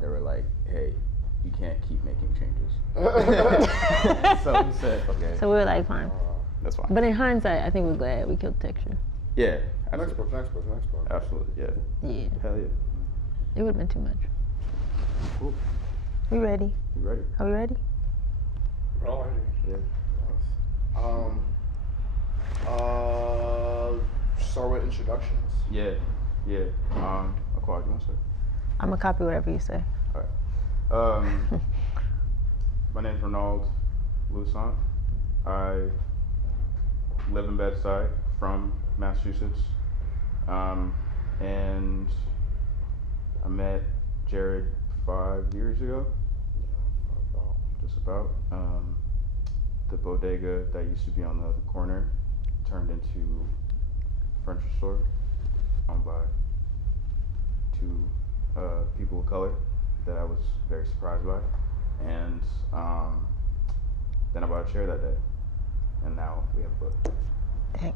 they were like, hey, you can't keep making changes. So we said, okay. So we were like, fine. That's fine. But in hindsight, I think we're glad we killed texture. Yeah. Next book. Absolutely, yeah. Yeah. Hell yeah. It would have been too much. Cool. We ready? You ready? Are we ready? Yeah. Start with introductions. Yeah. Akoua, you want to start? I'm gonna copy whatever you say. All right. My name is Renald and I live in Bedside from Massachusetts. And I met Jared 5 years ago. Just about. The bodega that used to be on the other corner turned into a furniture store owned by two people of color that I was very surprised by. And then I bought a chair that day. And now we have a book. Dang.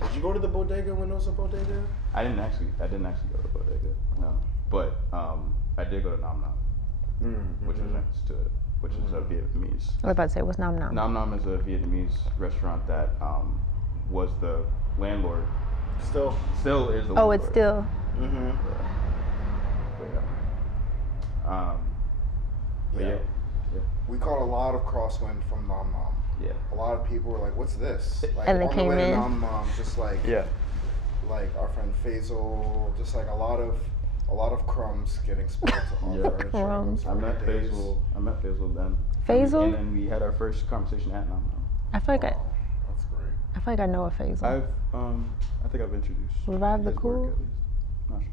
Did you go to the bodega when it was a bodega? I didn't actually go to the bodega, no. But I did go to Nam Nam, which is next to it, which is a Vietnamese. I was about to say, what's Nam Nam? Nam Nam is a Vietnamese restaurant that was the landlord. Still is the landlord. Oh, it's still. Mm-hmm. But yeah. We caught a lot of crosswind from Nom Nom. Yeah. A lot of people were like, "What's this?" Like And they on came the way in. to Nom Nom, just like like our friend Faisal, just like a lot of crumbs getting spilled on furniture. Crumbs. I met Faisal then. Faisal? And then we had our first conversation at Nam Nam. I feel like That's great. I feel like I know a Faisal. I think I've introduced Revive the his Cool? work at least. Not sure.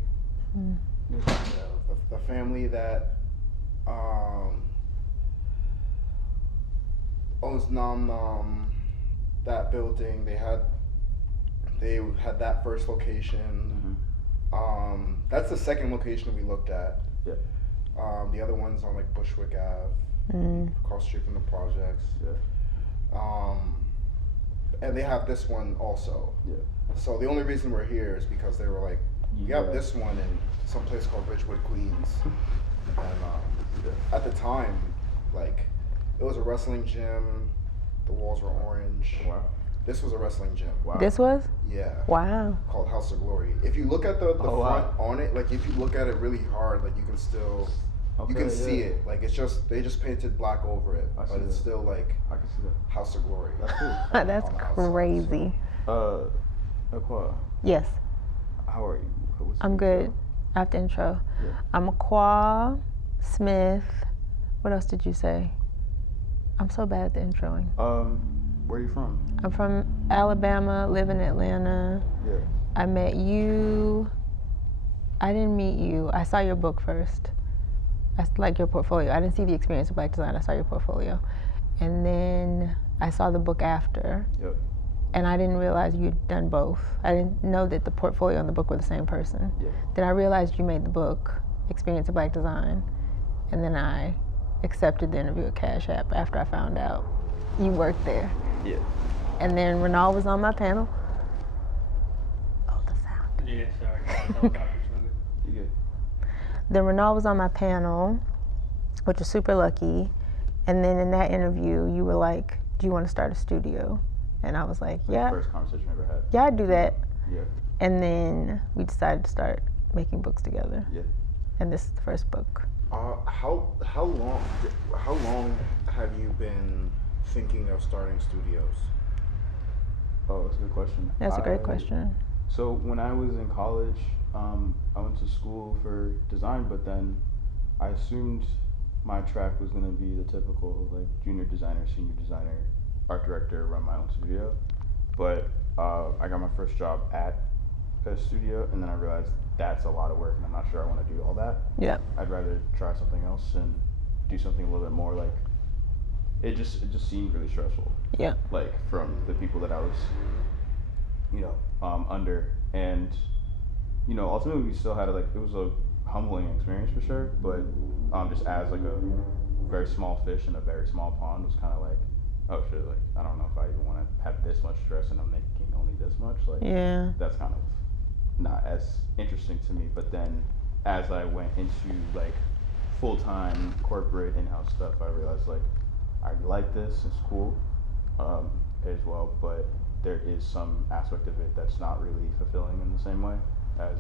Yeah, the family that owns Nom Nom, that building, they had that first location. That's the second location we looked at. Yeah. The other one's on like Bushwick Ave, across the street from the projects. Yeah. And they have this one also. Yeah. So the only reason we're here is because they were like, we have this one in some place called Ridgewood, Queens. And at the time, like, it was a wrestling gym. The walls were orange. Wow. This was a wrestling gym. Wow. This was? Yeah. Wow. Called House of Glory. If you look at the front on it, like if you look at it really hard, like you can still, you can see it. Like it's just, they just painted black over it, but it's still like I can see that. House of Glory. That's cool. That's crazy. Akoua. Yes. How are you? I'm good. I have to intro. Yeah. I'm Akoua Smith. What else did you say? I'm so bad at the introing. Where are you from? I'm from Alabama, live in Atlanta. Yeah. I met you. I didn't meet you. I saw your book first. I like your portfolio. I didn't see the experience of Black design. I saw your portfolio. And then I saw the book after. Yep. And I didn't realize you'd done both. I didn't know that the portfolio and the book were the same person. Yeah. Then I realized you made the book, Experience of Black Design. And then I accepted the interview at Cash App after I found out you worked there. Yeah. And then Renald was on my panel. Oh, the sound. Yeah, sorry. You good? Then Renald was on my panel, which was super lucky. And then in that interview, you were like, do you want to start a studio? And I was like, yeah. First conversation I ever had. Yeah, I'd do that. Yeah. And then we decided to start making books together. Yeah. And this is the first book. How long have you been thinking of starting studios? Oh, that's a good question. That's a great question. So when I was in college, I went to school for design, but then I assumed my track was going to be the typical like junior designer, senior designer, art director, run my own studio. But I got my first job at a studio, and then I realized that's a lot of work, and I'm not sure I want to do all that. Yeah. I'd rather try something else and do something a little bit more like. It just seemed really stressful. Yeah. Like from the people that I was, under, and ultimately we still had it was a humbling experience for sure, but just as like a very small fish in a very small pond was kind of like, oh shit, like I don't know if I even want to have this much stress and I'm making only this much, like Yeah. that's kind of not as interesting to me. But then as I went into like full-time corporate in-house stuff, I realized like I like this, it's cool, as well, but there is some aspect of it that's not really fulfilling in the same way as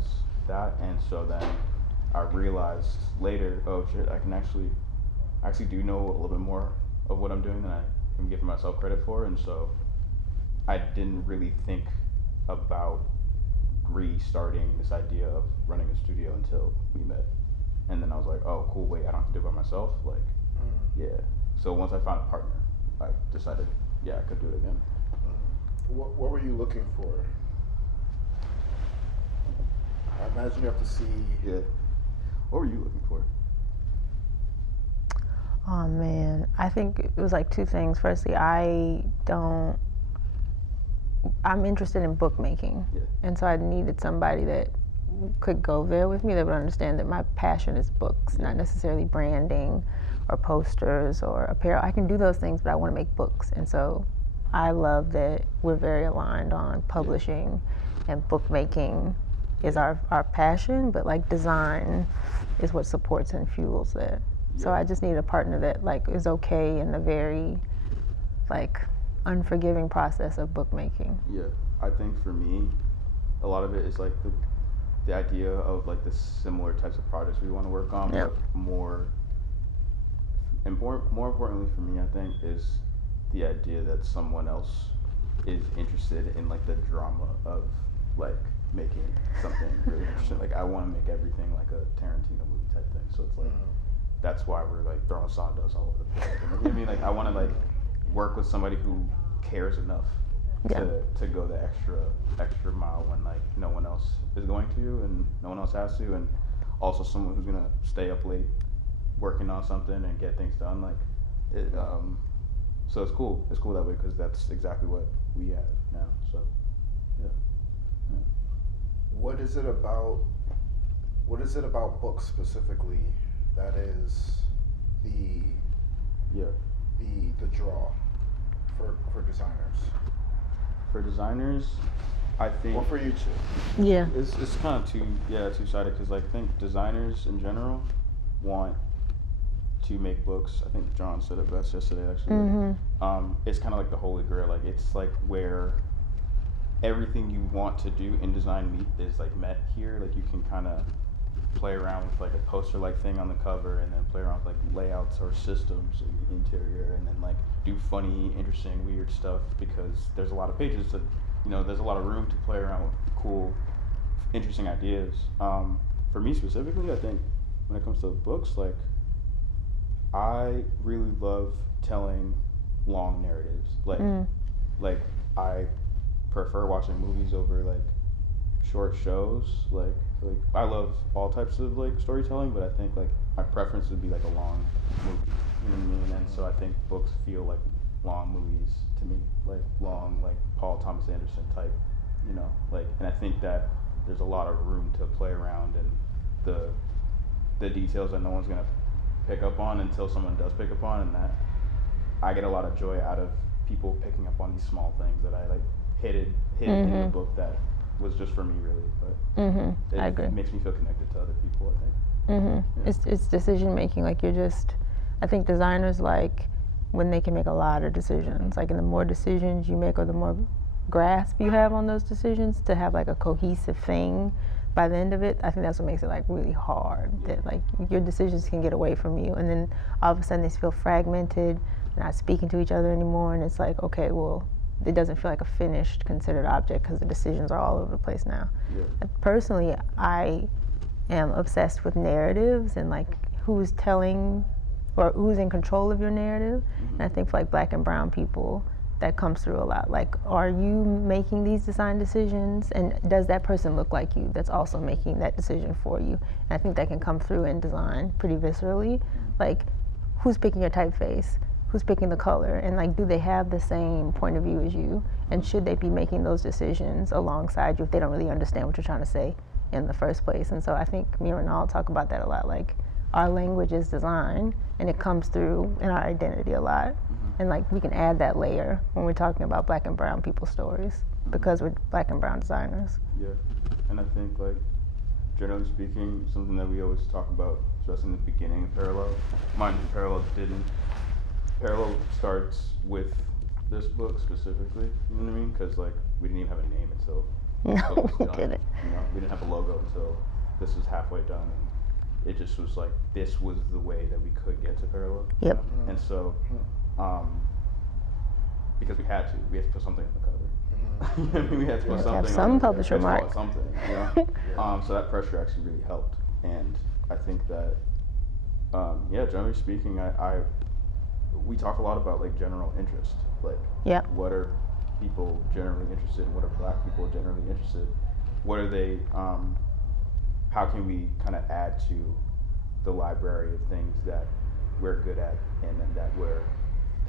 that. And so then I realized later, oh shit, I actually do know a little bit more of what I'm doing than I am giving myself credit for. And so I didn't really think about restarting this idea of running a studio until we met. And then I was like, oh cool, wait, I don't have to do it by myself. Like, yeah. So once I found a partner, I decided, yeah, I could do it again. What were you looking for? I imagine you have to see. Yeah. What were you looking for? Oh man, I think it was like two things. Firstly, I'm interested in bookmaking, Yeah. and so I needed somebody that could go there with me, that would understand that my passion is books, not necessarily branding or posters or apparel. I can do those things, but I want to make books. And so I love that we're very aligned on publishing, and bookmaking is our passion, but like design is what supports and fuels that. So I just needed a partner that like is okay in the very like unforgiving process of bookmaking. Yeah, I think for me, a lot of it is like the idea of like the similar types of projects we want to work on, but more importantly for me, I think, is the idea that someone else is interested in like the drama of like making something really interesting. Like I want to make everything like a Tarantino movie type thing. So it's like that's why we're like throwing sawdust all over the place. You know what I mean? Like I want to like work with somebody who cares enough to go the extra mile when like no one else is going to, and no one else has to, and also someone who's gonna stay up late working on something and get things done. Like it, so it's cool. It's cool that way because that's exactly what we have now. So yeah. What is it about books specifically that is the draw for designers? For designers, I think. Or for you too. Yeah. It's kind of two-sided because I think designers in general want to make books. I think John said it best yesterday actually. It's kind of like the holy grail. Like it's like where everything you want to do in design is like met here. Like you can kind of play around with like a poster like thing on the cover, and then play around with like layouts or systems in the interior, and then like do funny, interesting, weird stuff because there's a lot of pages to, there's a lot of room to play around with cool, interesting ideas. For me specifically, I think when it comes to books, like I really love telling long narratives. Like I prefer watching movies over like short shows. Like I love all types of like storytelling, but I think like my preference would be like a long movie. You know what I mean? And so I think books feel like long movies to me, like long, like Paul Thomas Anderson type. And I think that there's a lot of room to play around in the details that no one's gonna pick up on until someone does pick up on, and that I get a lot of joy out of people picking up on these small things that I like hidden in the book that was just for me really, but I agree. It makes me feel connected to other people, I think. It's decision making. Like I think designers like when they can make a lot of decisions. Like, and the more decisions you make, or the more grasp you have on those decisions, to have like a cohesive thing by the end of it, I think that's what makes it like really hard. That like your decisions can get away from you, and then all of a sudden they feel fragmented, not speaking to each other anymore, and it's like, okay, well, it doesn't feel like a finished, considered object because the decisions are all over the place now. Personally, I am obsessed with narratives and like who's telling or who's in control of your narrative. And I think for like Black and brown people, that comes through a lot. Like, are you making these design decisions, and does that person look like you that's also making that decision for you? And I think that can come through in design pretty viscerally. Like, who's picking your typeface? Who's picking the color? And like, do they have the same point of view as you? And should they be making those decisions alongside you if they don't really understand what you're trying to say in the first place? And so I think me and Renald talk about that a lot. Like, our language is design, and it comes through in our identity a lot. And like, we can add that layer when we're talking about Black and brown people's stories because we're Black and brown designers. Yeah, and I think like generally speaking, something that we always talk about, especially in the beginning of Parallel. Mind you, Parallel didn't. Parallel starts with this book specifically, you know what I mean? Because like we didn't even have a name until No, we didn't. You know, we didn't have a logo until this was halfway done, and it just was like this was the way that we could get to Parallel. Yep. And so, because we had to put something on the cover. I mean, we had to put something. Have some on publisher mark. Something, you know? So that pressure actually really helped, and I think that, yeah, generally speaking, we talk a lot about like general interest, like what are people generally interested in, what are black people generally interested, what are they, how can we kind of add to the library of things that we're good at and then that we're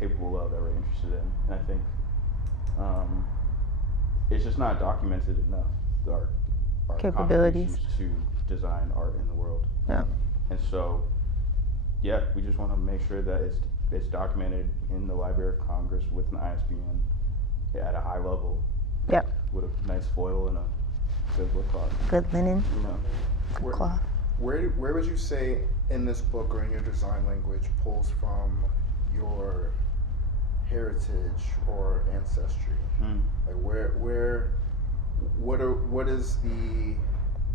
capable of, that we're interested in. And I think it's just not documented enough, our capabilities to design art in the world. Yeah. And so, yeah, we just want to make sure that it's documented in the Library of Congress with an ISBN at a high level. Yep. With a nice foil and a good wood cloth. Good linen. You know. Good cloth. Where would you say in this book or in your design language pulls from your heritage or ancestry? Like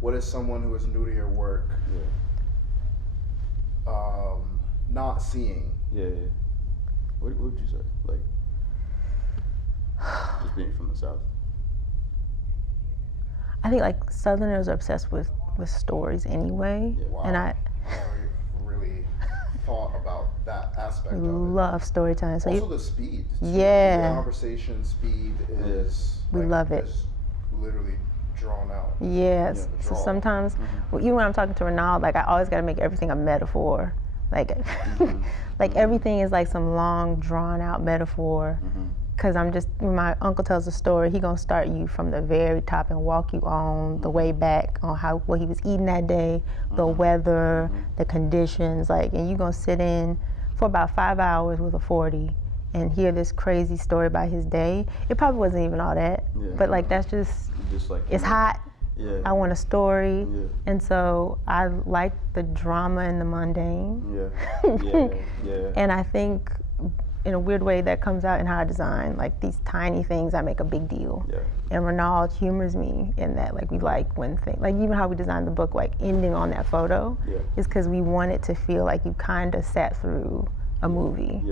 what is someone who is new to your work not seeing? Yeah. What would you say? Like, just being from the South. I think like Southerners are obsessed with stories anyway, Wow. and I really thought about that aspect of it. love storytelling. So also the speed. Too. Yeah. The conversation speed is. We love it. Is literally drawn out. Yes. So sometimes, even when I'm talking to Renald, like I always got to make everything a metaphor. Like, like everything is like some long, drawn out metaphor. Because when my uncle tells a story, he gonna start you from the very top and walk you on the way back on what he was eating that day, the weather, the conditions, like, and you gonna sit in for about 5 hours with a 40 and hear this crazy story about his day. It probably wasn't even all that, but like that's just like, it's hot. I want a story, and so I like the drama and the mundane. And I think, in a weird way, that comes out in how I design. Like these tiny things, I make a big deal. And Renald humors me in that. Like we like when things, like even how we designed the book, like ending on that photo, is because we want it to feel like you kind of sat through a movie.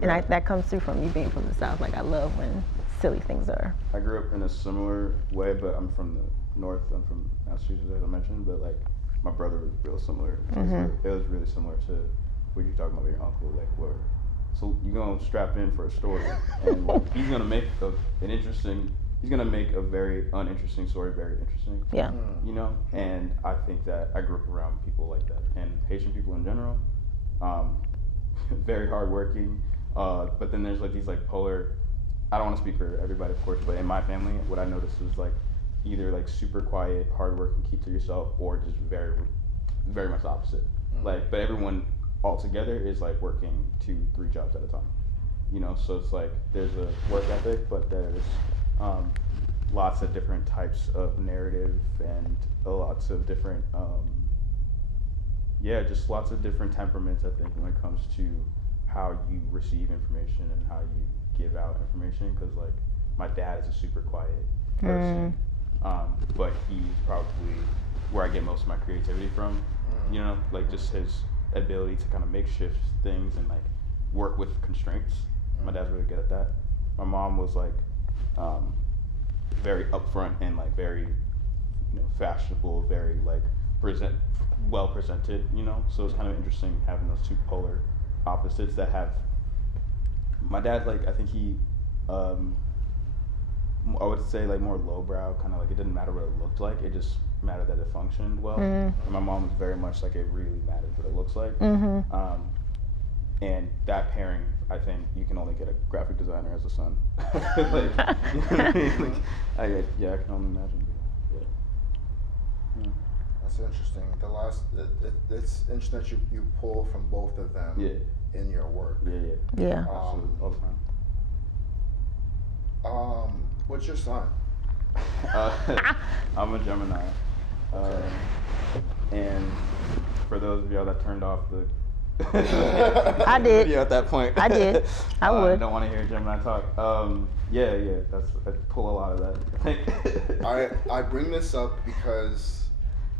And that comes through from me being from the South. Like I love when silly things are. I grew up in a similar way, but I'm from the North. I'm from Massachusetts, as I mentioned. But like my brother was real similar. It was really similar to what you're talking about with your uncle. Like where. So you're gonna strap in for a story, and like, he's gonna make he's gonna make a very uninteresting story very interesting. You know, and I think that I grew up around people like that, and Haitian people in general, very hardworking. But then there's like these like polar. I don't want to speak for everybody, of course, but in my family, what I noticed was like either like super quiet, hardworking, keep to yourself, or just very, very much the opposite. Like, but everyone all together is like working 2-3 jobs at a time, you know. So it's like there's a work ethic, but there's lots of different types of narrative and lots of different just lots of different temperaments, I think, when it comes to how you receive information and how you give out information. Because like my dad is a super quiet person, but he's probably where I get most of my creativity from, you know, like just his ability to kind of makeshift things and like work with constraints. My dad's really good at that. My mom was like very upfront and like very, you know, fashionable, very like well presented, you know. So it's kind of interesting having those two polar opposites that have. My dad, like, I think he, I would say like more lowbrow, kind of like it didn't matter what it looked like, it just mattered that it functioned well. And my mom was very much like it really mattered what it looks like. And that pairing, I think you can only get a graphic designer as a son. Like, you know what I mean? Like, I can only imagine. That's interesting. It's interesting that you pull from both of them in your work. Yeah. All the time. What's your sign? I'm a Gemini. Okay. And for those of y'all that turned off the I did. video at that point, I did. I would. Don't want to hear Gemini talk. Yeah, I pull a lot of that. I bring this up because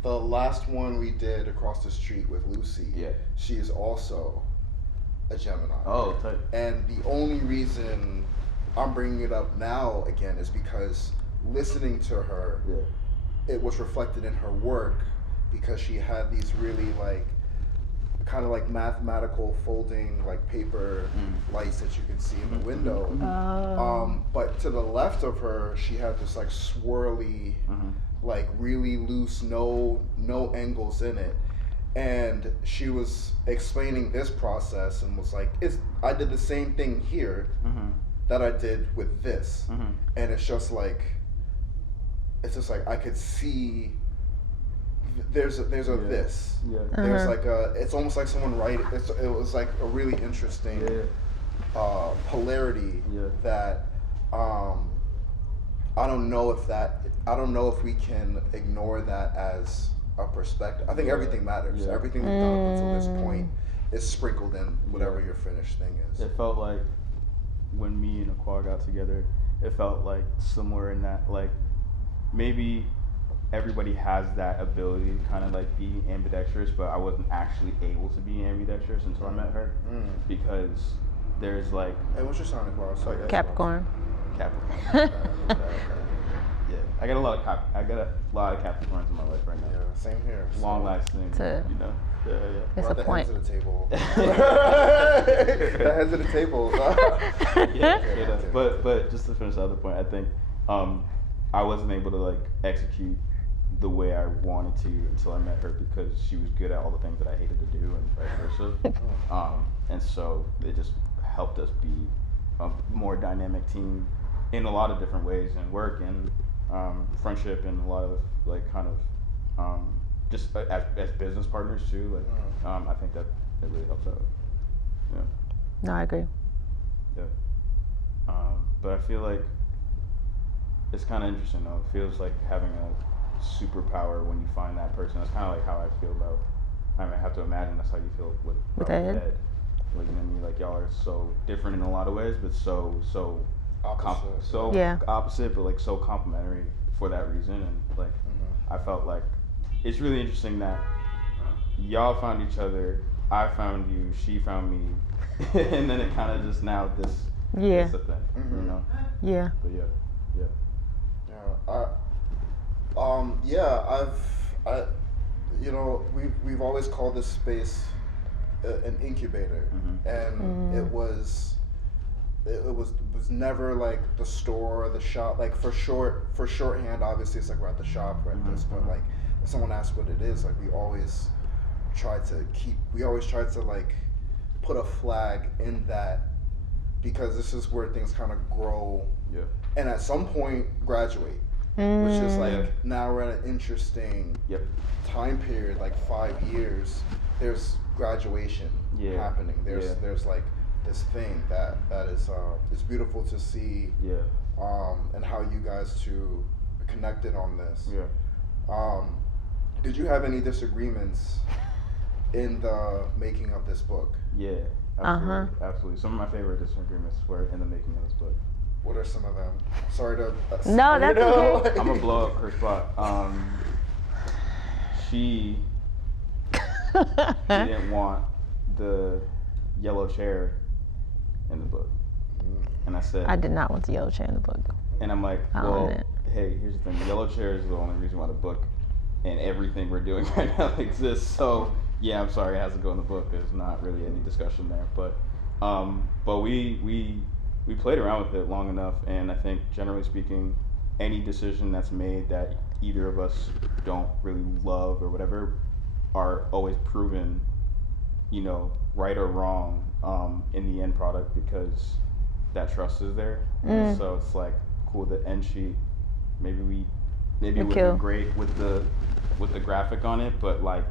the last one we did across the street with Lucy, she is also a Gemini. Oh, tight. And the only reason I'm bringing it up now again is because listening to her, it was reflected in her work because she had these really like kind of like mathematical folding like paper lights that you can see in the window. But to the left of her, she had this like swirly, like really loose, no angles in it. And she was explaining this process and was like, I did the same thing here that I did with this. And it's just like I could see there's a this. There's like it's almost like someone writing. It was like a really interesting polarity that I don't know if we can ignore that as a perspective. I think everything matters. Everything we've done up until this point is sprinkled in whatever your finished thing is. It felt like when me and Akoua got together, it felt like similar in that like maybe everybody has that ability to kind of like be ambidextrous, but I wasn't actually able to be ambidextrous until I met her because there's like. Hey, what's your sign, Akoua? Sorry, Capricorn. Capricorn. Okay. Yeah, I got a lot of Capricorns in my life right now. Yeah, same here. Long lasting, you know. It's a point. Heads of the table. The heads of the table. But just to finish the other point, I think I wasn't able to like execute the way I wanted to until I met her because she was good at all the things that I hated to do and vice versa. And so it just helped us be a more dynamic team in a lot of different ways, in work and friendship and a lot of like kind of just as business partners too. Like I think that it really helps out. Yeah. No, I agree. Yeah. But I feel like it's kind of interesting though. It feels like having a superpower when you find that person. That's kind of like how I feel about. I mean, I have to imagine that's how you feel with Ed. Like, you know what I mean? Like y'all are so different in a lot of ways, but so opposite, but like so complementary for that reason. And like I felt like it's really interesting that y'all found each other. I found you. She found me, and then it kind of just now this is a thing, you know? Yeah. But we've always called this space an incubator, and it was never like the store or the shop. Like for shorthand, obviously it's like we're at the shop, we're at this, but like if someone asks what it is, like we always try to like put a flag in that, because this is where things kind of grow and at some point graduate, which is like now we're at an interesting time period, like 5 years. There's graduation happening. There's like this thing that is it's beautiful to see, and how you guys two connected on this. Did you have any disagreements in the making of this book? Yeah, absolutely. Some of my favorite disagreements were in the making of this book. What are some of them? Sorry to. No, that's okay. I'm gonna blow up her spot. She didn't want the yellow chair in the book, and I said I did not want the yellow chair in the book. And I'm like, well, hey, here's the thing: the yellow chair is the only reason why the book and everything we're doing right now exists. So yeah, I'm sorry, it has to go in the book. There's not really any discussion there, but we played around with it long enough, and I think generally speaking, any decision that's made that either of us don't really love or whatever are always proven, right or wrong in the end product, because that trust is there. And so it's like, cool, the end sheet, maybe it would be great with the graphic on it, but like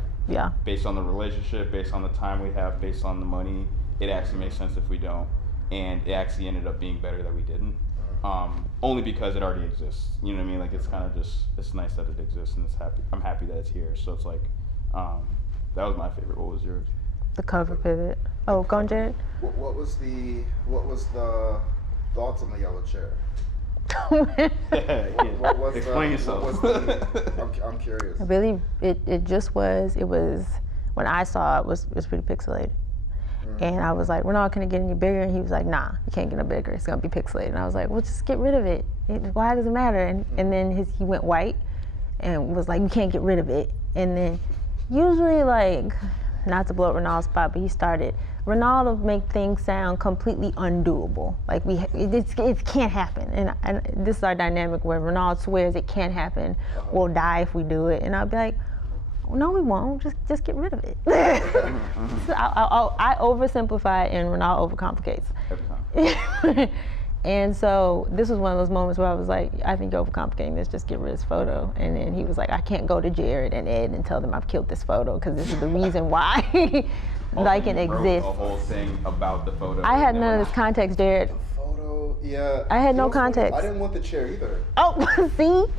based on the relationship, based on the time we have, based on the money, it actually makes sense if we don't. And it actually ended up being better that we didn't. only because it already exists. You know what I mean? Like it's kind of just it's nice that it exists, and I'm happy that it's here. So it's like that was my favorite. What was yours? The cover pivot. Oh, go on, Jared. What was the thoughts on the yellow chair? What was Explain yourself. I'm curious. Really, it just was. It was when I saw it was pretty pixelated, and I was like, Renald, can it get any bigger? And he was like, nah, you can't get no bigger. It's gonna be pixelated. And I was like, well, just get rid of it. Why does it matter? And then he went white, and was like, you can't get rid of it. And then usually like, not to blow up Renald's spot, but he started. Renald will make things sound completely undoable. Like it can't happen. And this is our dynamic where Renald swears it can't happen. We'll die if we do it. And I'll be like, no, we won't. Just get rid of it. So I oversimplify and Renald overcomplicates. Every time. And so this was one of those moments where I was like, I think you're overcomplicating this, just get rid of this photo. And then he was like, I can't go to Jared and Ed and tell them I've killed this photo because this is the reason why Lichen exists. A whole thing about the photo. I had none of this context, Jared. The photo, yeah. I had no context. I didn't want the chair either. Oh, see?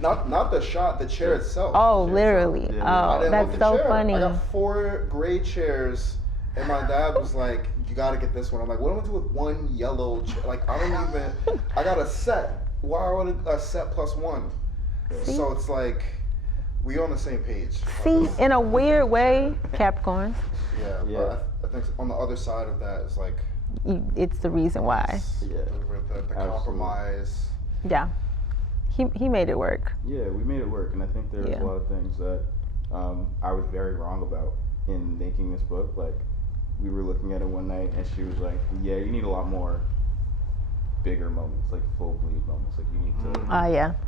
Not the shot, the chair itself. Oh, literally. I Oh, didn't that's want the so chair. funny. I got 4 gray chairs, and my dad was like, you gotta get this one. I'm like, what am I gonna do with one yellow chair? Like, I don't even, I got a set. Why would a set plus one? See? So it's like, we on the same page. See, in a weird way, Capricorns, Yeah, but I think on the other side of that is like, it's the reason why. Yeah. the compromise. Yeah. He made it work. Yeah, we made it work, and I think there's a lot of things that I was very wrong about in making this book. Like, we were looking at it one night, and she was like, "Yeah, you need a lot more bigger moments, like full bleed moments. Like you need to,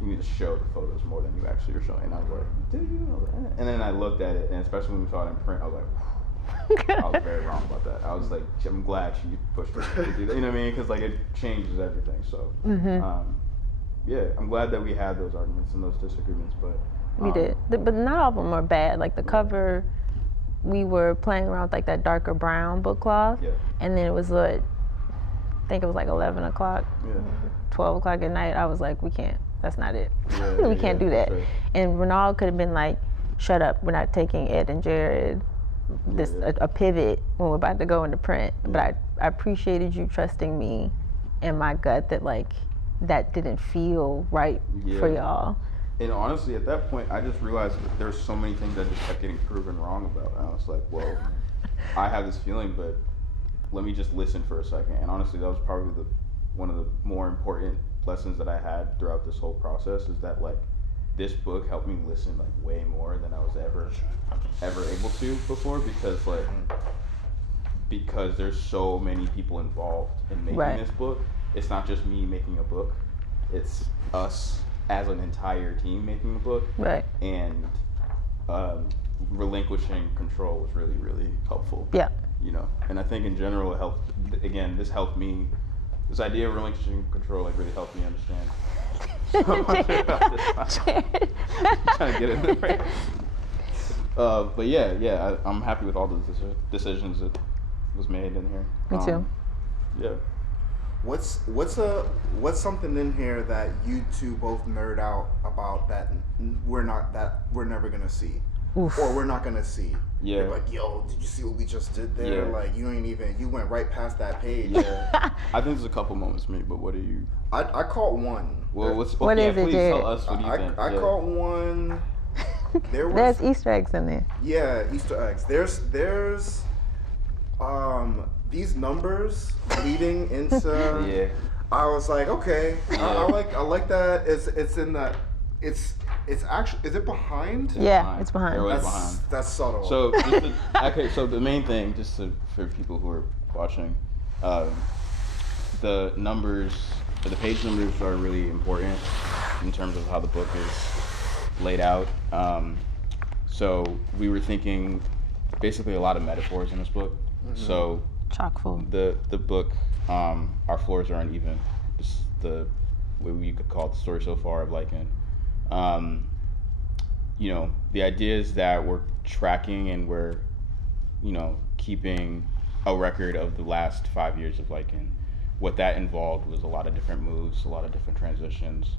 you need to show the photos more than you actually are showing." And I was like, "Do you know that?" And then I looked at it, and especially when we saw it in print, I was like, I was very wrong about that. I was like, I'm glad she pushed me to do that. You know what I mean? Because like it changes everything. So. Yeah, I'm glad that we had those arguments and those disagreements, but we did. But not all of them are bad. Like the cover, we were playing around with like that darker brown book cloth, and then it was I think it was like 11 o'clock, 12 o'clock at night. I was like, we can't. That's not it. We can't do that. Right. And Renald could have been like, shut up. We're not taking Ed and Jared a pivot when we're about to go into print. But I appreciated you trusting me and my gut that like. That didn't feel right for y'all. And honestly, at that point, I just realized that there's so many things I just kept getting proven wrong about. And I was like, well, I have this feeling, but let me just listen for a second. And honestly, that was probably one of the more important lessons that I had throughout this whole process is that like this book helped me listen like way more than I was ever able to before because there's so many people involved in making this book. It's not just me making a book, it's us as an entire team making a book. Right. And relinquishing control was really, really helpful. Yeah. You know, and I think in general it helped, again, this helped me, this idea of relinquishing control like really helped me understand so much about this. Trying to get in there. But yeah, I'm happy with all the decisions that was made in here. Me too. Yeah. What's something in here that you two both nerd out about that we're never gonna see? Oof. Or we're not gonna see. Yeah. You're like, yo, did you see what we just did there? Yeah. Like you went right past that page. Yeah. I think there's a couple moments for me, but what are you? I caught one. Well, what is it, please Jared? tell us what you think. I caught one. There's Easter eggs in there. Yeah, Easter eggs. There's these numbers leading into I was like, okay, I like that. It's in that. It's actually, is it behind? Yeah, it's behind. That's subtle. So so the main thing, for people who are watching, the numbers, the page numbers are really important in terms of how the book is laid out. So we were thinking basically a lot of metaphors in this book. Mm-hmm. So chock full. The book, our floors are uneven. Just the way we could call it the story so far of Lichen. You know, the idea is that we're tracking and we're, you know, keeping a record of the last 5 years of Lichen, what that involved was a lot of different moves, a lot of different transitions.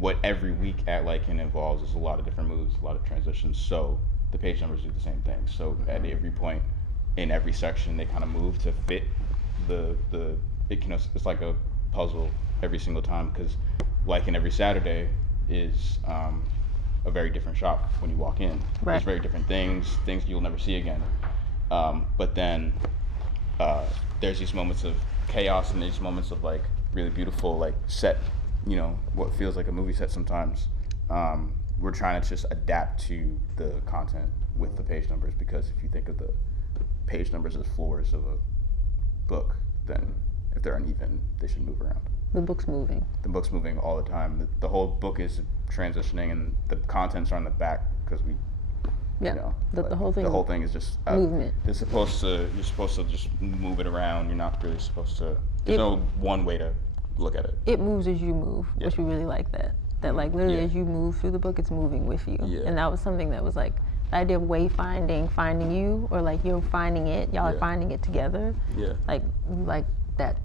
What every week at Lichen involves is a lot of different moves, a lot of transitions. So the page numbers do the same thing. So at every point in every section, they kind of move to fit it's like a puzzle every single time, because Lichen every Saturday is a very different shop when you walk in. Right. There's very different things you'll never see again. But then there's these moments of chaos and these moments of like really beautiful like set, what feels like a movie set sometimes. We're trying to just adapt to the content with the page numbers, because if you think of the page numbers as floors of a book, then if they're uneven, they should move around. The book's moving. The book's moving all the time. The whole book is transitioning, and the contents are on the back because we, the whole thing. The whole thing is just movement. You're supposed to just move it around. You're not really supposed to. There's no one way to look at it. It moves as you move, which we really like that. That like literally as you move through the book, it's moving with you. Yeah. And that was something that was like the idea of wayfinding, finding you, or like you're finding it. Y'all are finding it together. Yeah. Like that.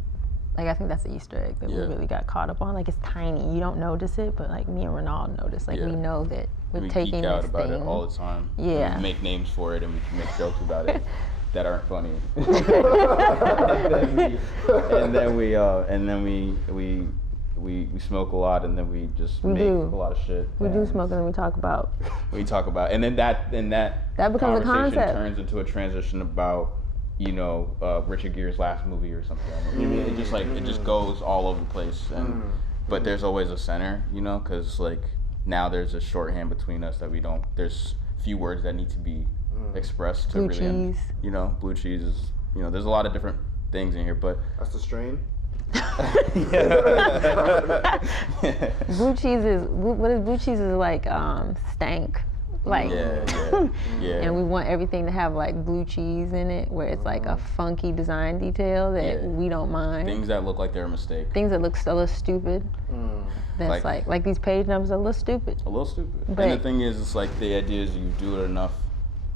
Like I think that's the Easter egg that we really got caught up on. Like it's tiny, you don't notice it, but like me and Renald notice. Like we know that we're taking geek out this about thing it all the time. Yeah. We make names for it and we make jokes about it that aren't funny. and then we smoke a lot, and then we just make a lot of shit. We do smoke, and then we talk about. And then that becomes a concept. Turns into a transition about Richard Gere's last movie or something. It just goes all over the place, and but there's always a center, because like now there's a shorthand between us that we don't. There's few words that need to be expressed to blue really, cheese. Blue cheese is, there's a lot of different things in here, but that's the strain. Blue cheese is what is blue cheese is like stank. Like and we want everything to have like blue cheese in it, where it's like a funky design detail that we don't mind. Things that look like they're a mistake. Things that look a little stupid. That's like these page numbers are a little stupid. A little stupid. But and the thing is, it's like the idea is you do it enough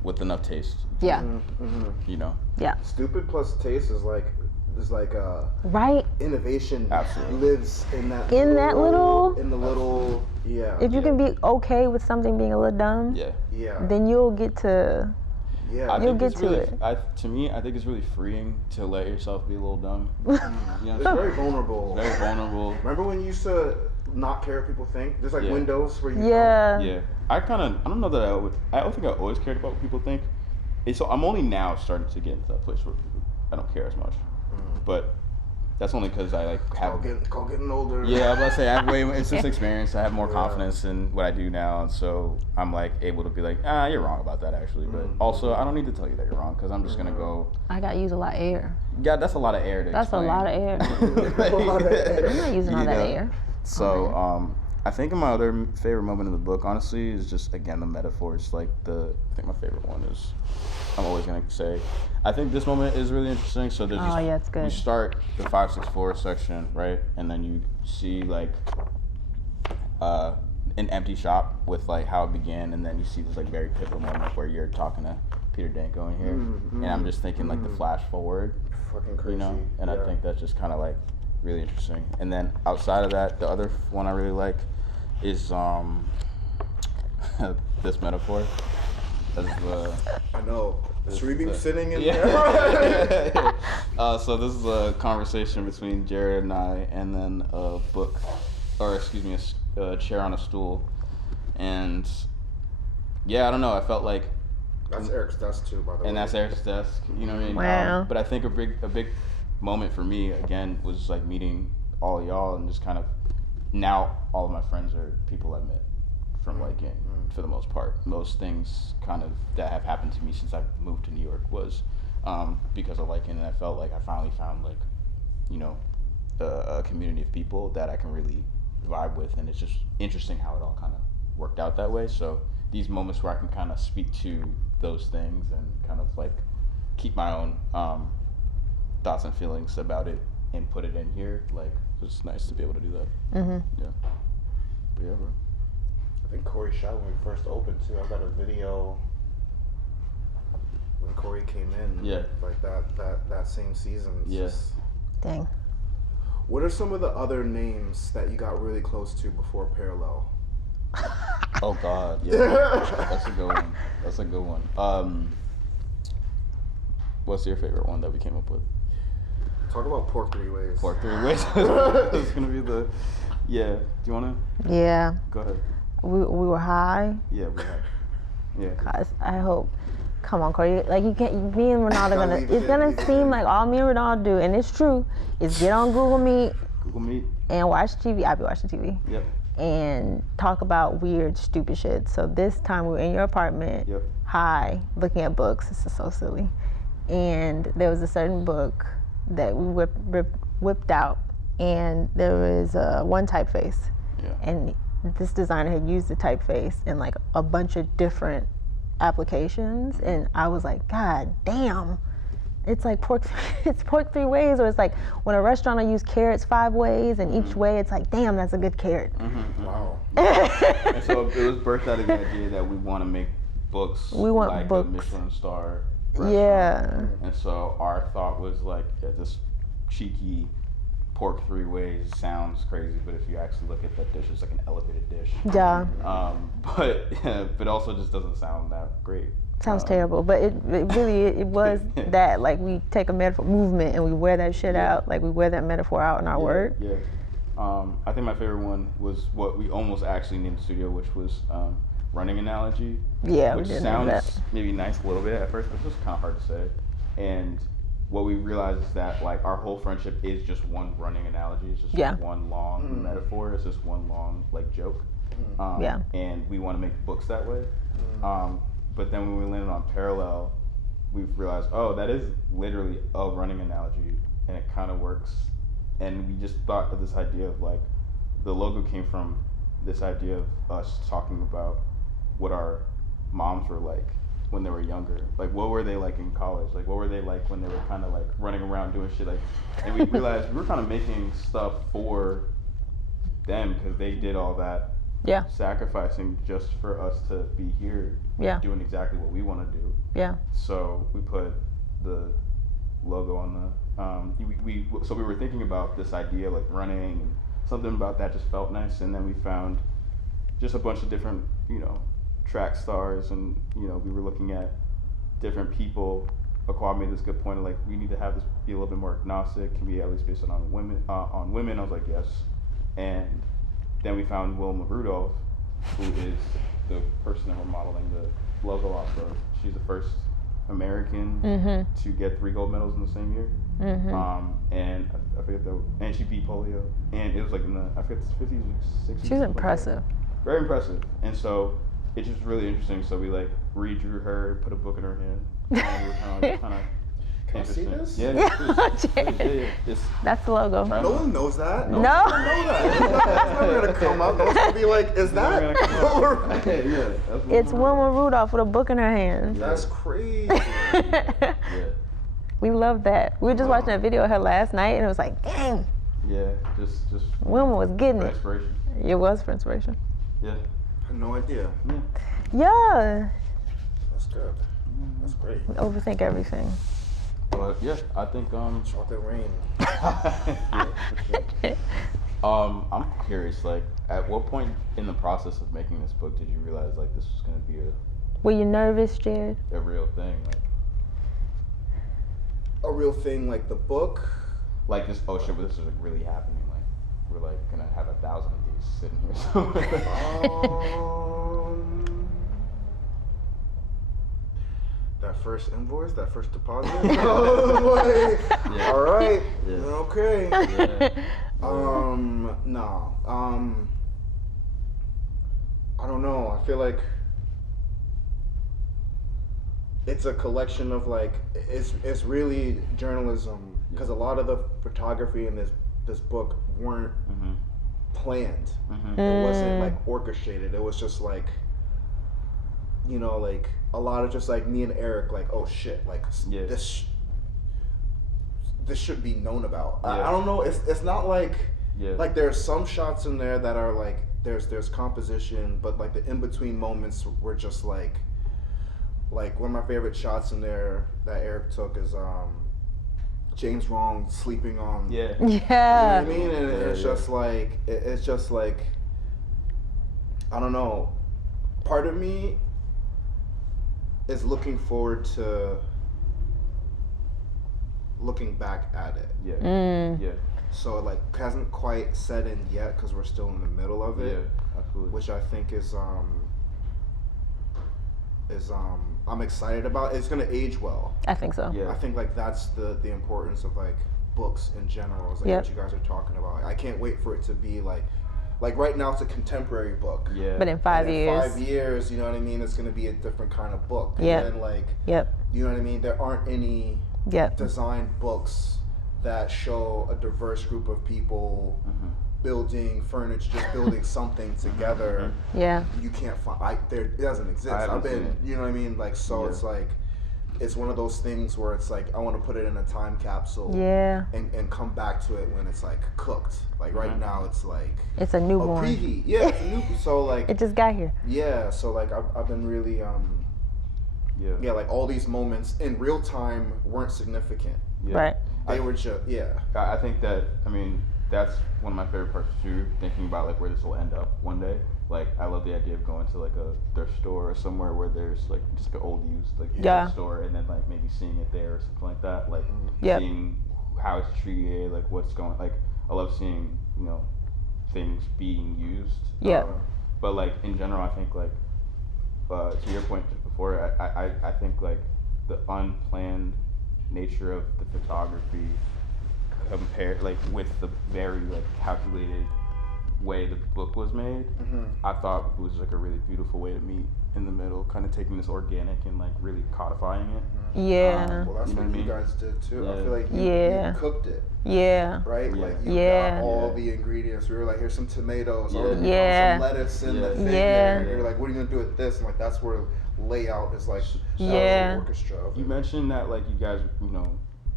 with enough taste. Yeah. Yeah. Stupid plus taste is like right. Innovation absolutely lives in that little If you can be okay with something being a little dumb, then you'll get to you'll get to it. To me, I think it's really freeing to let yourself be a little dumb. It's very vulnerable. Very vulnerable. Remember when you used to not care what people think? There's like windows where you I don't know that I don't think I always cared about what people think. So I'm only now starting to get into that place where I don't care as much. But that's only because I have getting older. Yeah, I was about to say I have it's just experience. I have more confidence in what I do now, and so I'm like able to be like, you're wrong about that actually. But also, I don't need to tell you that you're wrong, because I'm just gonna go. I gotta use a lot of air. Yeah, that's a lot of air. That's explain. a lot of air. I'm not using all that air. So I think my other favorite moment in the book, honestly, is just again the metaphors. Like I think my favorite one is. I'm always gonna say, I think this moment is really interesting. So there's it's good. You start the 564 section, right, and then you see like an empty shop with like how it began, and then you see this like very pivotal moment where you're talking to Peter Danko in here, and I'm just thinking like the flash forward, fucking crazy, and I think that's just kind of like really interesting. And then outside of that, the other one I really like is this metaphor. I know. Streaming sitting in there. So this is a conversation between Jared and I, and then a book, or excuse me, a chair on a stool, and I don't know. I felt like that's Eric's desk too, by the way. And that's Eric's desk. You know what I mean? Wow. But I think a big moment for me again was like meeting all of y'all, and just kind of now all of my friends are people I met from Lichen. For the most part, most things kind of that have happened to me since I've moved to New York was because of Lichen, and I felt like I finally found like, a community of people that I can really vibe with, and it's just interesting how it all kind of worked out that way. So these moments where I can kind of speak to those things and kind of like keep my own thoughts and feelings about it and put it in here, like it's nice to be able to do that. Yeah. But yeah, bro. I think Corey shot when we first opened too. I got a video when Corey came in. Yeah. Like that same season. It's Dang. What are some of the other names that you got really close to before Parallel? Oh God, yeah, that's a good one. What's your favorite one that we came up with? Talk about Pork Three Ways. Pork Three Ways. That's gonna be the. Yeah. Do you wanna? Yeah. Go ahead. We were high. Yeah, we had. Yeah. Cause I hope. Come on, Corey. Like you can't. Me and Renald are gonna. Leave It's it, gonna leave it seem in. like all me and Renald do, and it's true. Is get on Google Meet Google Meet. and watch TV. I be watching TV. Yep. And talk about weird, stupid shit. So this time we were in your apartment, Yep. high, looking at books. This is so silly. And there was a certain book that we whipped out, and there was one typeface. Yeah. And this designer had used the typeface in like a bunch of different applications, and I was like, God damn. It's like it's pork 3 ways, or it's like when a restaurant will use carrots 5 ways, and each way it's like, damn, that's a good carrot. Wow. And so it was birthed out of the idea that we want to make books We want like books. a Michelin star restaurant. Yeah. And so our thought was like, this cheeky pork 3 ways sounds crazy, but if you actually look at that dish, it's like an elevated dish. Yeah. But also just doesn't sound that great. Sounds terrible, but it really was that, like, we take a metaphor movement and we wear that shit out, like we wear that metaphor out in our work. Yeah. I think my favorite one was what we almost actually named the studio, which was running analogy. Yeah, we which did name sounds that. maybe nice a little bit at first, but it's just kind of hard to say. And what we realized is that like our whole friendship is just one running analogy. It's just one long metaphor. It's just one long like joke. And we want to make books that way. But then when we landed on Parallel, we realized, oh, that is literally a running analogy, and it kind of works. And we just thought of this idea of like, the logo came from this idea of us talking about what our moms were like when they were younger. Like, what were they like in college? Like, what were they like when they were kind of like running around doing shit? Like, and we realized we were kind of making stuff for them because they did all that. Yeah. Sacrificing just for us to be here. Yeah. Doing exactly what we want to do. Yeah. So we put the logo on the. So we were thinking about this idea like running, and something about that just felt nice, and then we found just a bunch of different track stars, and we were looking at different people. Akoua made this good point of like, we need to have this be a little bit more agnostic. Can we at least base it on women? I was like, yes. And then we found Wilma Rudolph, who is the person that we're modeling the logo off of. She's the first American to get 3 gold medals in the same year. And I forget and she beat polio. And it was like in the, I forget, the 50s or 60s. She's impressive. Very impressive. And so it's just really interesting. So we like redrew her, put a book in her hand. And we were kind of Can I see this? Yeah. It's, That's the logo. No one knows that. No. one know that. That's never gonna come up. It's gonna be like, is that? It's Wilma Rudolph with a book in her hand. That's crazy. We love that. We were just watching a video of her last night, and it was like, dang. Yeah, just Wilma was getting for it. inspiration. It was for inspiration. Yeah. I had no idea. Yeah. That's good. That's great. We overthink everything. But yeah, I think Chocolate rain. yeah, for sure. I'm curious, like, at what point in the process of making this book did you realize like this was gonna be Were you nervous, Jared? a real thing? A real thing, like the book. Like this, oh shit, but this is like really happening. Like we're like gonna have 1,000 of these sitting here somewhere. That first invoice, that first deposit. Oh, Yeah. all right. Yeah. Okay. Yeah. No. I don't know. I feel like it's a collection of like it's really journalism, because a lot of the photography in this book weren't planned. It wasn't like orchestrated. It was just like, like a lot of just like me and Eric, like, oh shit, like this should be known about. I don't know. It's not like like there's some shots in there that are like there's composition, but like the in between moments were just like one of my favorite shots in there that Eric took is James Wrong sleeping on. Yeah. You know what I mean? And it's Yeah. just like, I don't know. Part of me is looking forward to looking back at it. Yeah. Yeah. So it like hasn't quite set in yet because we're still in the middle of it. Yeah, absolutely. Which I think is I'm excited about. It's gonna age well. I think so. Yeah. I think like that's the importance of like books in general. Is like Yep. what you guys are talking about. I can't wait for it to be like right now it's a contemporary book. Yeah. But in 5 And years. 5 years, you know what I mean? It's gonna be a different kind of book. Yep. And then like, Yep. you know what I mean? There aren't any Yep. design books that show a diverse group of people building furniture, just building something together. Yeah. You can't find. It doesn't exist. I've been, you know what I mean? Like, so it's like, it's one of those things where it's like I want to put it in a time capsule. Yeah. And come back to it when it's like cooked. Like right now, it's like It's a newborn. preheat. Yeah, it's a new. So like It just got here. yeah. So like I've been really yeah, like all these moments in real time weren't significant. Yeah. Right. They were just I think that, I mean, that's one of my favorite parts too, thinking about like where this will end up one day. Like, I love the idea of going to like a thrift store or somewhere where there's like just like an old used like Yeah. thrift store, and then like maybe seeing it there or something like that. Like Yep. seeing how it's treated, like what's going, like I love seeing, you know, things being used. Yep. But like in general, I think like to your point just before, I think like the unplanned nature of the photography compared like with the very like calculated way the book was made, I thought it was like a really beautiful way to meet in the middle, kind of taking this organic and like really codifying it. Yeah. Well, that's You know what what I you mean? guys did too. I Yeah. feel like you Yeah. cooked it, Yeah. right? Yeah. Like you Yeah. got all Yeah. the ingredients. We were like, here's some tomatoes, Yeah. or we Yeah. found some lettuce in the Yeah. thing Yeah. there. And you're like, what are you gonna do with this? And like that's where layout is like Yeah. the orchestra of You it. mentioned that like you guys, you know,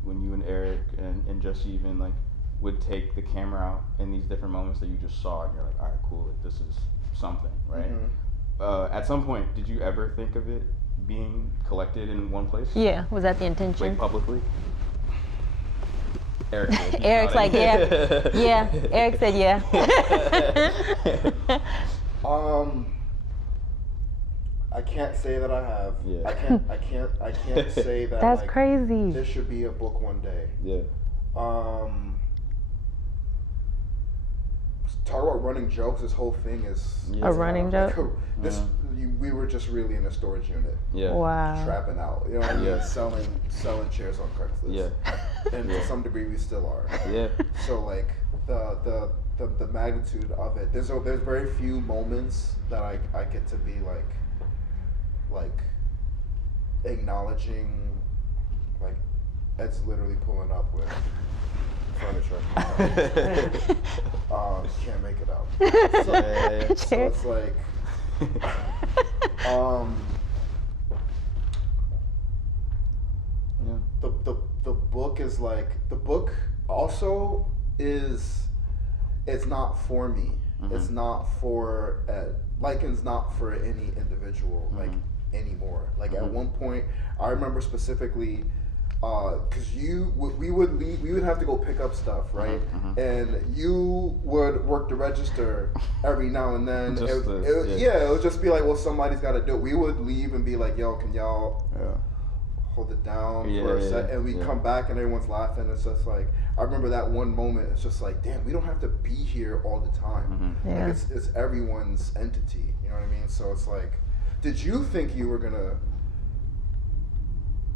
when you and Eric and Jesse even like would take the camera out in these different moments that you just saw, and you're like, all right, cool, like this is something, right? At some point, did you ever think of it being collected in one place? Yeah. Was that the intention? Like publicly? Eric did. He's Eric's like, nodding. yeah. Yeah. Eric said, yeah. I can't say that I have. Yeah. I can't say that. That's like, crazy. This should be a book one day. Yeah. Talk about running jokes. This whole thing is Yeah. A running joke? We were just really in a storage unit, Yeah. Wow. trapping out. You know what I mean? Yeah. Selling chairs on Craigslist. Yeah. And to some degree, we still are. Yeah. So like the magnitude of it. There's very few moments that I get to be like acknowledging, like Ed's literally pulling up with furniture. Can't make it out. So it's like the book is like, the book also is, it's not for me. It's not for Ed. Lichen's not for any individual like anymore. Like at one point, I remember specifically, because we would have to go pick up stuff, right? And you would work the register every now and then. It would just be like, well, somebody's got to do it. We would leave and be like, yo, can y'all hold it down for a sec? And we come back and everyone's laughing. It's just like, I remember that one moment. It's just like, damn, we don't have to be here all the time. Yeah. Like it's everyone's entity. You know what I mean? So it's like, did you think you were gonna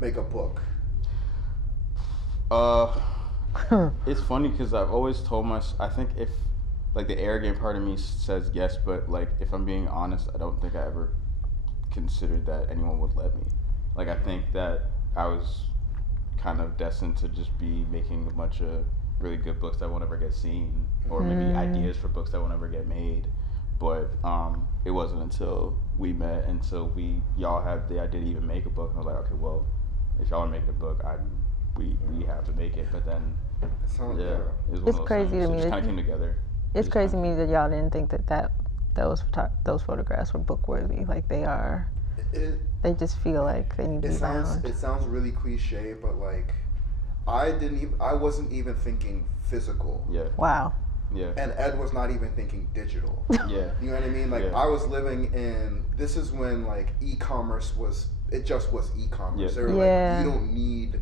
make a book? It's funny because I've always told myself, I think if, like the arrogant part of me says yes, but like if I'm being honest, I don't think I ever considered that anyone would let me. Like I think that I was kind of destined to just be making a bunch of really good books that won't ever get seen, or maybe ideas for books that won't ever get made. But it wasn't until we met, until y'all had the idea to even make a book, and I was like, okay, well, if y'all are making a book, we have to make it. But then, it was one It's of those crazy things. to So me it just that- kind of came together. It's crazy to me that y'all didn't think that those photographs were book worthy. Like they are. They just feel like they need to be bound. It sounds really cliche, but like, I wasn't even thinking physical. Yeah. Wow. Yeah. And Ed was not even thinking digital. Yeah. You know what I mean? Like, I was living in, this is when like e-commerce was, it just was e-commerce. They were like, you don't need,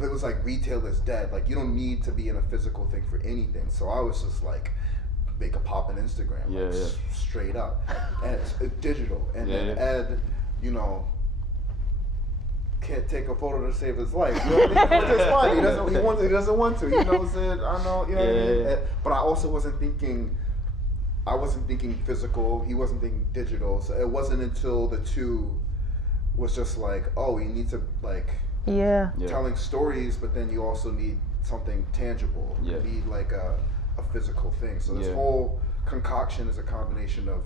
it was like retail is dead. Like, you don't need to be in a physical thing for anything. So I was just like, make a pop in Instagram, like, straight up. And it's digital. And then Ed, you know, can't take a photo to save his life. You know what I mean? Which is fine. He doesn't want to. He knows it. I know. You know what I mean? But I also wasn't thinking. I wasn't thinking physical. He wasn't thinking digital. So it wasn't until the two was just like, oh, you need to like telling stories, but then you also need something tangible. You need like a physical thing. So this whole concoction is a combination of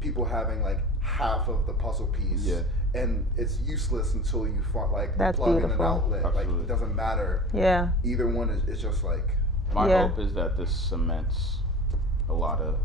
people having like half of the puzzle piece. And it's useless until you find like plug in an outlet. Absolutely. Like, it doesn't matter. Either one is just like. My hope is that this cements a lot of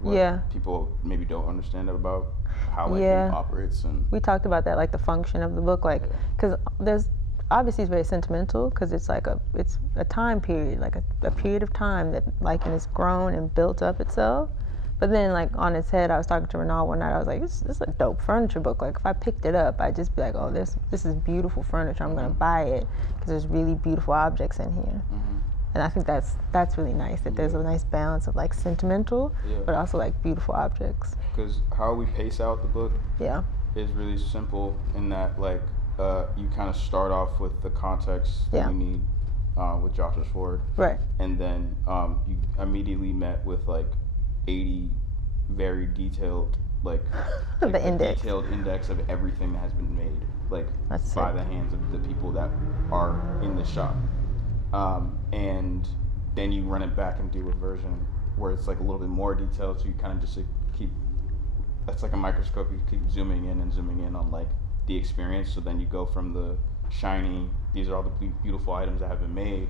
what people maybe don't understand about how Lichen operates. And we talked about that, like the function of the book, like because there's obviously it's very sentimental because it's like it's a time period, like a period of time that Lichen has grown and built up itself. But then, like, on its head, I was talking to Renald one night. I was like, this is a dope furniture book. Like, if I picked it up, I'd just be like, oh, this is beautiful furniture. I'm going to buy it because there's really beautiful objects in here. And I think that's really nice, that there's a nice balance of, like, sentimental, but also, like, beautiful objects. Because how we pace out the book is really simple in that, like, you kind of start off with the context that you need with Joshua Ford. Right. And then you immediately met with, like, 80 very detailed, like the index. Detailed index of everything that has been made, like by the hands of the people that are in the shop. And then you run it back and do a version where it's like a little bit more detailed, so you kind of just like, keep, that's like a microscope, you keep zooming in on like the experience. So then you go from the shiny, these are all the beautiful items that have been made,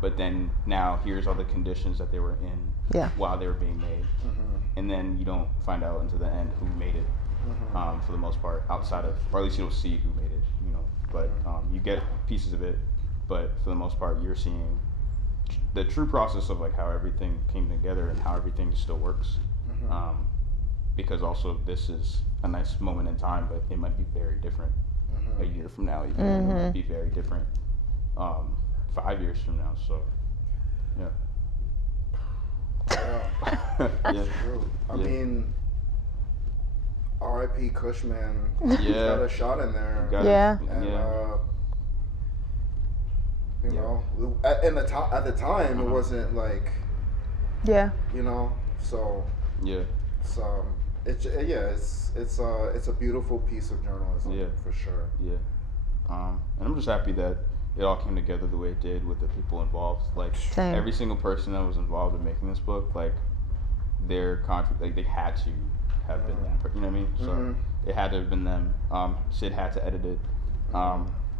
but then now here's all the conditions that they were in while they were being made. And then you don't find out until the end who made it, for the most part, outside of, or at least you don't see who made it, you know, but you get pieces of it, but for the most part you're seeing the true process of like how everything came together and how everything still works. Because also this is a nice moment in time, but it might be very different a year from now, even. It might be very different 5 years from now, so true. I mean, R.I.P. Cushman. He's got a shot in there. And you know, at the time, it wasn't like you know, so it's a beautiful piece of journalism for sure. And I'm just happy that it all came together the way it did with the people involved. Like every single person that was involved in making this book, like their contract, like they had to have been that. You know what I mean? So it had to have been them. Sid had to edit it.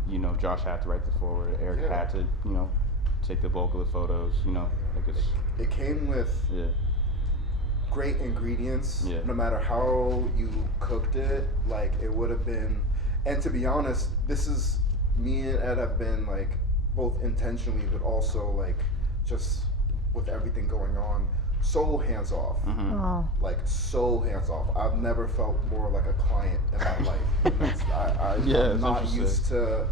You know, Josh had to write the foreword. Eric had to, you know, take the bulk of the photos. You know, like it came with great ingredients. No matter how you cooked it, like it would have been. And to be honest, this is. Me and Ed have been like both intentionally, but also like just with everything going on, so hands off. Like so hands off. I've never felt more like a client in my life. I'm not used to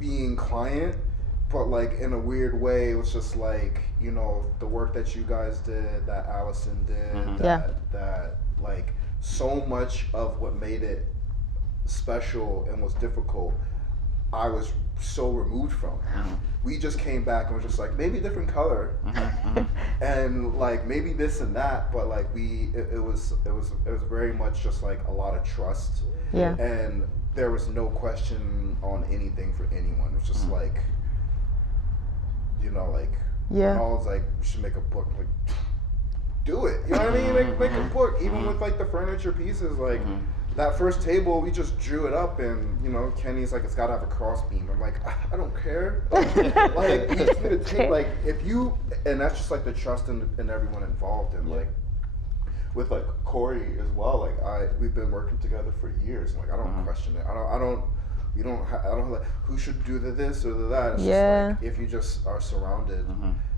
being client, but like in a weird way, it was just like, you know, the work that you guys did, that Allison did, that like so much of what made it special and was difficult, I was so removed from. We just came back and was just like, maybe different color, and like maybe this and that, but like it was very much just like a lot of trust, and there was no question on anything for anyone. It was just like, you know, like I was like, we should make a book, like do it, you know what I mean? Make a book, even with like the furniture pieces, like. That first table, we just drew it up, and you know, Kenny's like, it's gotta have a cross beam. I'm like, I don't care. Like, you just need to take, like, if you, and that's just like the trust in everyone involved, and like, with like Corey as well. Like, we've been working together for years. And, like, I don't question it. I don't You don't. I don't like who should do this or that. It's Yeah. just like if you just are surrounded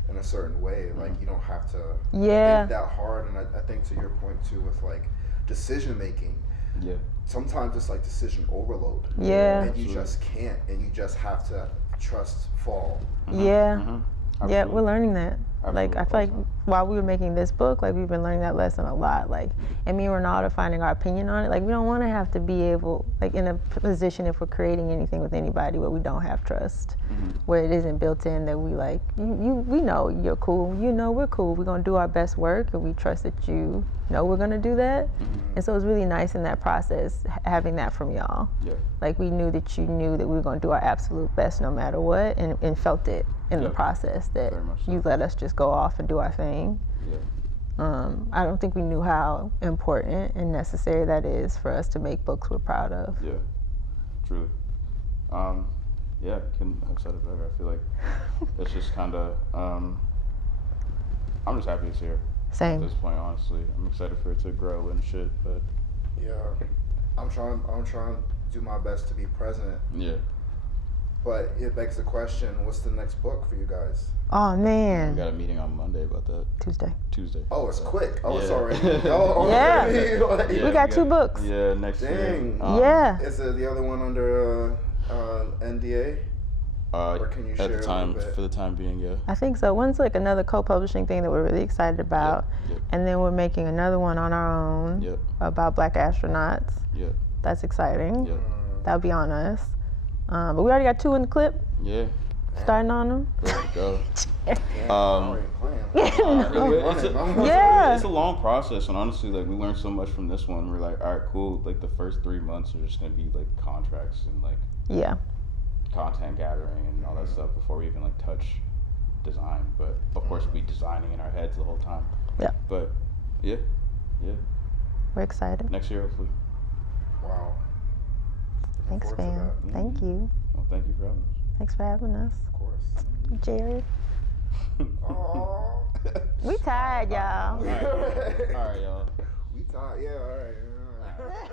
in a certain way, like you don't have to Yeah. think that hard. And I think to your point too, with like decision making. Yeah. Sometimes it's like decision overload. Yeah. And you just can't, and you just have to trust fall. Yeah. Yeah, we're learning that. Absolutely. Like, I feel like while we were making this book, like, we've been learning that lesson a lot. Like, and me and Renald are finding our opinion on it. Like, we don't want to have to be able, like, in a position if we're creating anything with anybody where we don't have trust, where it isn't built in that we, like, we know you're cool. You know we're cool. We're going to do our best work, and we trust that you know we're going to do that. And so it was really nice in that process, having that from y'all. Yeah. Like, we knew that you knew that we were going to do our absolute best no matter what, and felt it in the process that you let us just go off and do our thing. Yeah. I don't think we knew how important and necessary that is for us to make books we're proud of. Yeah, truly. Yeah, couldn't have said it better. I feel like it's just kind of, I'm just happy it's here. Same. At this point, honestly. I'm excited for it to grow and shit, but. Yeah. I'm trying to do my best to be present. Yeah. But it begs the question, what's the next book for you guys? Oh, man. We got a meeting on Monday about that. Tuesday. Oh, it's quick. Oh, it's Yeah. already. Oh, Yeah. already. Yeah, we got 2 books. Yeah, next Dang. year. Yeah. Is the other one under NDA? Or can you share at the time, a little bit? for the time being, yeah. I think so. One's like another co-publishing thing that we're really excited about. Yep. And then we're making another one on our own Yep. about Black astronauts. Yep. That's exciting. Yep. That'll be on us. But we already got 2 in the clip. Yeah. Starting on them. There we go. Already playing. Yeah. It's a long process, and honestly, like, we learned so much from this one. We're like, all right, cool. Like, the first 3 months are just gonna be like contracts and like Yeah. content gathering and all that stuff before we even like touch design. But of course, we designing in our heads the whole time. Yeah. But yeah. We're excited. Next year, hopefully. Wow. Thanks, Looking forward fam. to that. Thank you. Well, thank you for having us. Thanks for having us. Of course. Jared. Oh. We tired, y'all. All right, y'all. We tired. Yeah, all right.